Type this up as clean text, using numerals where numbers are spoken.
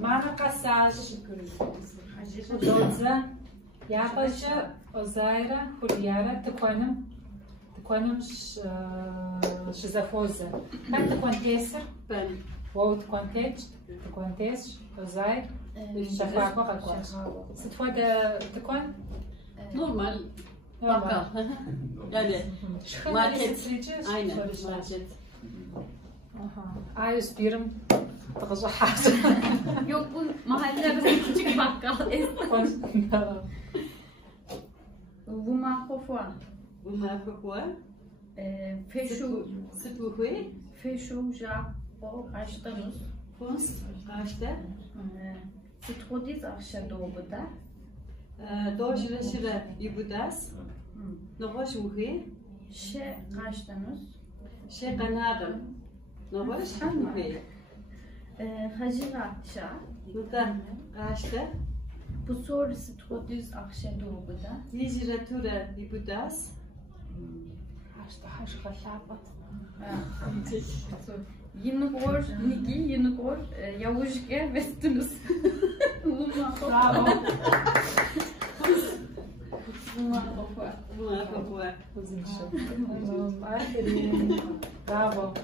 Mana kasaj. Dodza. Ja paşa Ozayra, Hulyara, تكونم شزافوزة. كم تكون تيسر؟ Ben. واو تكون تيج، تكون تيج، Ozayr. شفاعة قاقوة. ستفاد تكون؟ Normal. Bakkal. Yani market. Aynen market. Ayus birim تغزو حاجة. Yok bu mahallelerde küçük bakkal. Bu mahkofa. Bunlar kokua. Sütbuhui. Feşu Japo açtanız. Fons. Ağaçta. Sütkodis akşa doğuda. Doğuşuna şıra ibudas. Novoş muhi. Şe açtanız. Şey kanadım. Novoş muhi. Hacira şa. Burada ağaçta. Bu soru sütkodis akşa doğuda. Literatura ibudas. Haşka şabat. Yinigor, Nigi, Yinigor, Yavuşke ve Stunus. Bravo. Bunlar kokua. Aferin. Bravo.